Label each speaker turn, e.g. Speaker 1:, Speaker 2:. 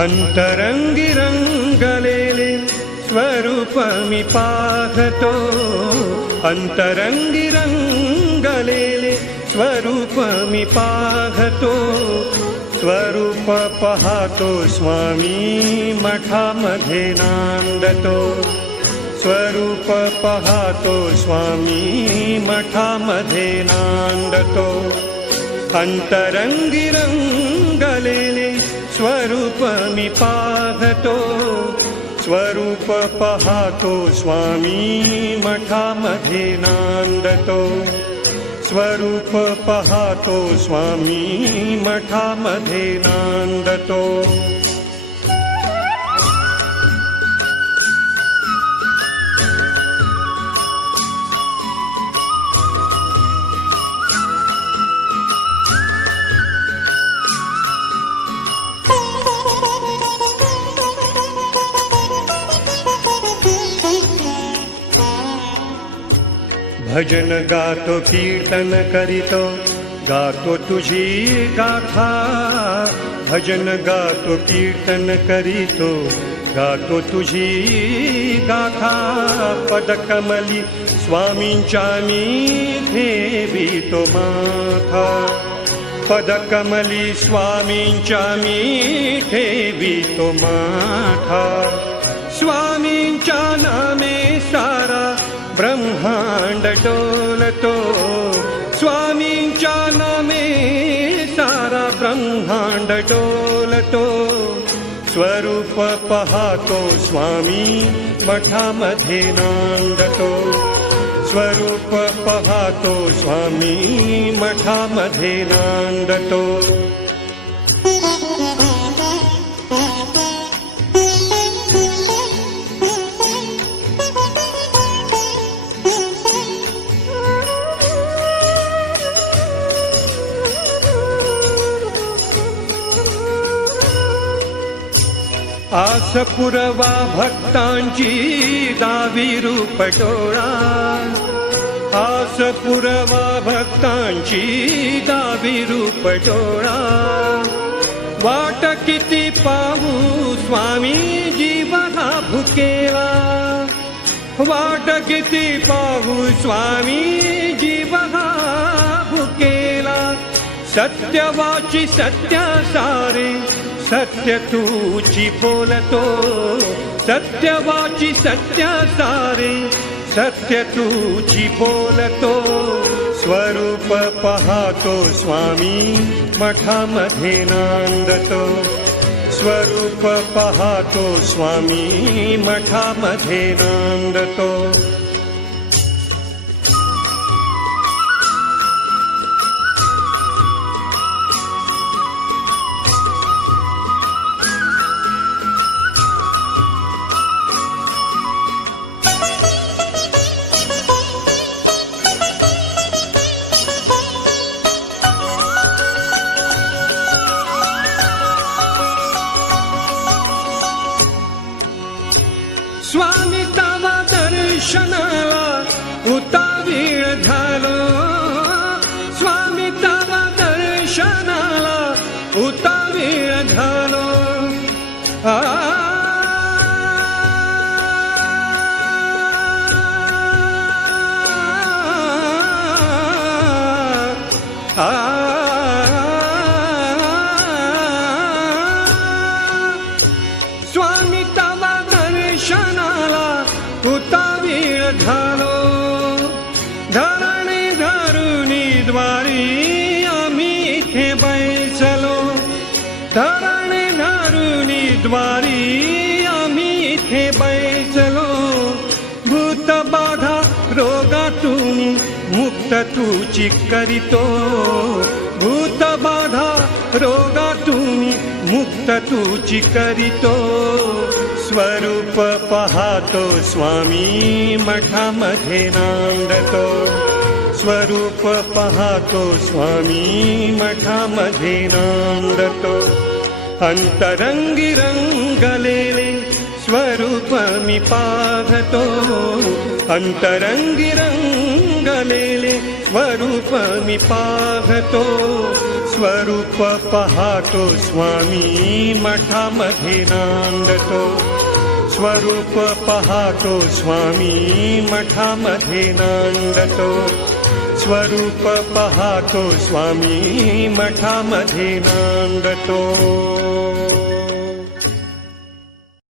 Speaker 1: अन्तरङ्गिरङ्गलेले स्वरूपमि पाहतो अन्तरङ्गिरङ्गलेले स्वरूपमि पाहतो स्वरूप स्वामी मठामध्ये नान्दतो। स्वरूप पहातो स्वामी मठामध्ये नान्दतो। अन्तरङ्गिरङ्गलेले स्वरूपमि पाहतो स्वरूप पहातो स्वामी मठामध्ये नान्दतो। स्वरूप पहातो स्वामी मठामध्ये नान्दतो भजन गातो कीर्तन करीतो गातो तुझी गाथा। भजन गातो कीर्तन करीतो गातो तुझी गाथा। पदकमली स्वामींच्या मी ठेवितो माथा। पदकमली स्वामींच्या मी माथा। स्वामींच्या नामे ब्रह्मांड डोलतो स्वामींच्या नामे सारा ब्रह्मांड डोलतो स्वरूप पहातो स्वामी मठामध्ये नांदतो। स्वरूप पहातो स्वामी मठामध्ये नांदतो आस पुरवा भक्तांची दावी रूप डोळा आस पुरवा भक्तांची दावी रूप डोळा वाट किती पाहू स्वामी जीव हा भुकेला वाट किती पाहू स्वामी जीव हा भुकेला सत्यवाची सत्या सारे सत्य तूची बोलतो सत्यवाची सत्य सारे सत्य तूची बोलतो स्वरूप पहातो स्वामी मठामध्ये नांदतो स्वरूप पहातो स्वामी मठामध्ये नांदतो दर्शनाला उतावीळ झालो. स्वामी तवा दर्शनाला उतावीळ झालो. स्वामी तवा दर्शनाला उता झालो. धरणी धरुणी द्वारी आम्ही इथे बैसलो. धरणी धरुणी द्वारी आम्ही इथे बैसलो. भूत बाधा रोगातून मुक्त तुची करीतो भूत बाधा रोगातून मुक्त तुची करीतो स्वरूप पहातो स्वामी मठामध्ये नांदतो स्वरूप पहातो स्वामी मठामध्ये नांदतो अंतरंगी रंगलेले स्वरूप अंतरंगी रंगलेले स्वरूप मी पाहतो स्वरूप पाहतो स्वामी मठामध्ये नांदतो स्वरूप पाहतो स्वामी मठामध्ये नांदतो स्वरूप पाहतो स्वामी मठामध्ये नांदतो